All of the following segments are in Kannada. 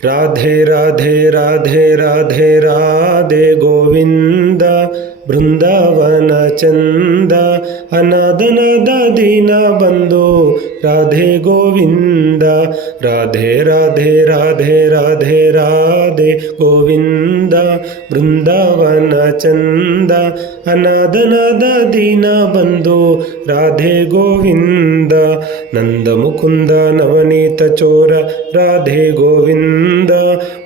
ರಾಧೆ ರಾಧೆ ರಾಧೆ ರಾಧೆ ರಾಧೆ ಗೋವಿಂದ ಬೃಂದಾವನ ಚಂದ ಅನಾದನದ ದೀನ ಬಂದು ರಾಧೆ ಗೋವಿಂದ ರಾಧೆ ರಾಧೆ ರಾಧೆ ರಾಧೆ ರಾಧೆ ಗೋವಿಂದ ಬೃಂದಾವನ ಚಂದ ಅನಾದನದ ದೀನ ಬಂದು ರಾಧೆ ಗೋವಿಂದ ನಂದ ಮುಕುಂದ ನವನೀತ ಚೋರ ರಾಧೆ ಗೋವಿಂದ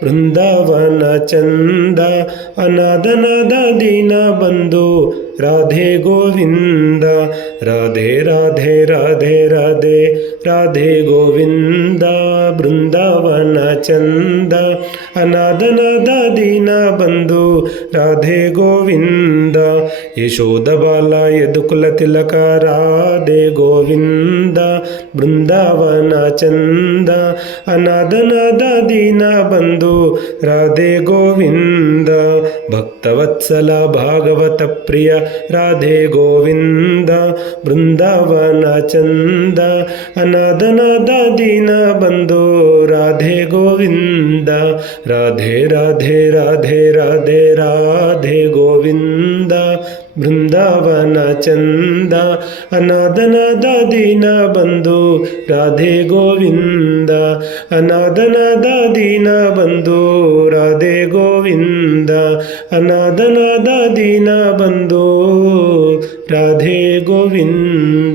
ಬೃಂದಾವನ ಚಂದ ಅನಾದನದ ದೀನ ಬಂದು ರಾಧೆ ಗೋವಿಂದ ರಾಧೆ ರಾಧೆ ರಾಧೆ ರಾಧೆ ರಾಧೆ ಗೋವಿಂದ ಬೃಂದಾವನ ಚಂದ ಅನಾದನದ ದೀನ ಬಂದು ರಾಧೆ ಗೋವಿಂದ ಯಶೋದ ಬಾಲ ಯದುಕುಲ ತಿಲಕ ರಾಧೆ ಗೋವಿಂದ ಬೃಂದಾವನ ಚಂದ ಅನಾದನದ ದೀನ ಬಂದು ರಾಧೆ ಗೋವಿಂದ ಭಕ್ತವತ್ಸಲ ಭಾಗವತ ಪ್ರಿಯ ರಾಧೆ ಗೋವಿಂದ ಬೃಂದಾವನ ಚಂದ ಅನಾದನದ ದೀನ ಬಂದು ರಾಧೆ ಗೋವಿಂದ ರಾಧೆ ರಾಧೆ ರಾಧೆ ರಾಧೆ ರಾಧೆ ಗೋವಿಂದ ಬೃಂದಾವನ ಚಂದ ಅನಾದನದ ದೀನ ಬಂದು ರಾಧೆ ಗೋವಿಂದ ಅನಾದನದ ದೀನ ಬಂದು ರಾಧೆ ಗೋವಿಂದ ಅನಾದನದ ದೀನ ಬಂದು ರಾಧೆ ಗೋವಿಂದ.